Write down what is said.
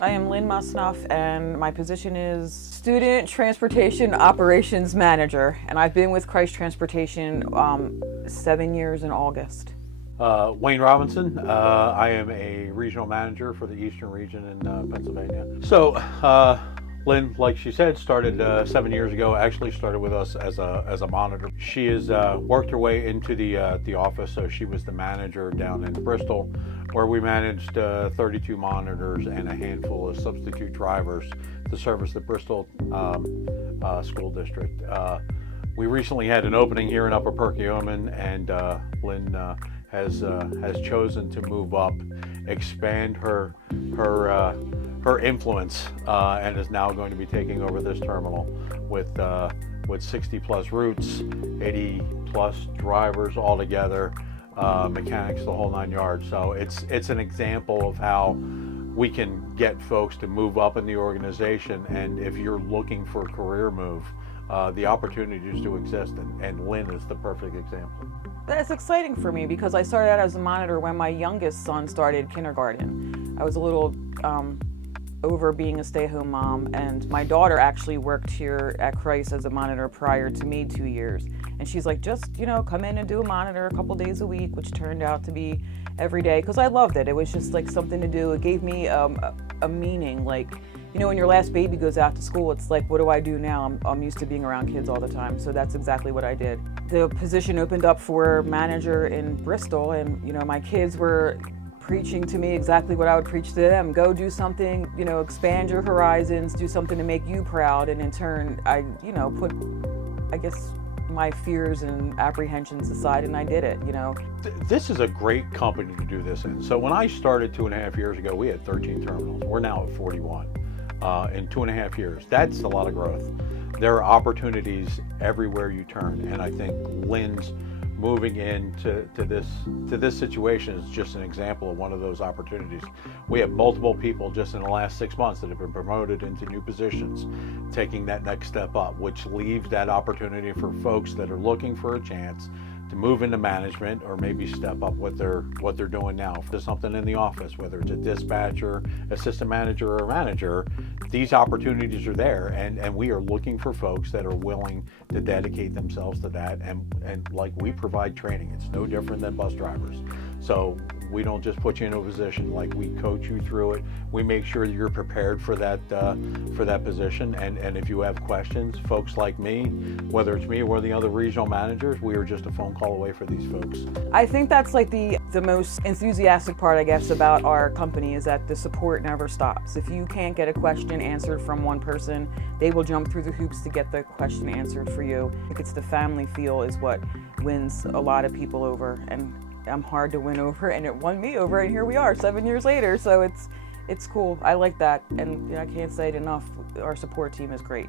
I am Lynn and my position is Student Transportation Operations Manager, and I've been with Christ Transportation 7 years in August. Wayne Robinson. I am a regional manager for the Eastern region in Pennsylvania. So Lynn, like she said, started 7 years ago. Actually started with us as a monitor. She has worked her way into the office, so she was the manager down in Bristol, where we managed 32 monitors and a handful of substitute drivers to service the Bristol school district. We recently had an opening here in Upper Perkiomen, and Lynn has chosen to move up, expand her influence, and is now going to be taking over this terminal with 60 plus routes, 80 plus drivers altogether, mechanics, the whole 9 yards. So it's an example of how we can get folks to move up in the organization, and if you're looking for a career move, the opportunities do exist, and Lynn is the perfect example. That's exciting for me because I started out as a monitor when my youngest son started kindergarten. I was a little over being a stay-at-home mom, and my daughter actually worked here at Christ as a monitor prior to me 2 years. And she's like, just, come in and do a monitor a couple days a week, which turned out to be every day because I loved it. It was just like something to do. It gave me a meaning. Like, when your last baby goes out to school, it's like, what do I do now? I'm used to being around kids all the time, so that's exactly what I did. The position opened up for manager in Bristol, and my kids were preaching to me exactly what I would preach to them. Go do something, expand your horizons, do something to make you proud, and in turn, I put, my fears and apprehensions aside, and I did it, This is a great company to do this in. So when I started 2.5 years ago, we had 13 terminals. We're now at 41 in 2.5 years. That's a lot of growth. There are opportunities everywhere you turn, and I think Lynn's moving into this situation is just an example of one of those opportunities. We have multiple people just in the last 6 months that have been promoted into new positions, taking that next step up, which leaves that opportunity for folks that are looking for a chance to move into management or maybe step up what they're doing now. If there's something in the office, whether it's a dispatcher, assistant manager, or manager, these opportunities are there, and we are looking for folks that are willing to dedicate themselves to that, and like, we provide training. It's no different than bus drivers. So we don't just put you in a position, like, we coach you through it. We make sure you're prepared for that position, and if you have questions, folks like me, whether it's me or one of the other regional managers, we are just a phone call away for these folks. I think that's like the most enthusiastic part, about our company, is that the support never stops. If you can't get a question answered from one person, they will jump through the hoops to get the question answered for you. I think it's the family feel is what wins a lot of people over, and I'm hard to win over, and it won me over, and here we are 7 years later. So it's cool. I like that, and I can't say it enough. Our support team is great.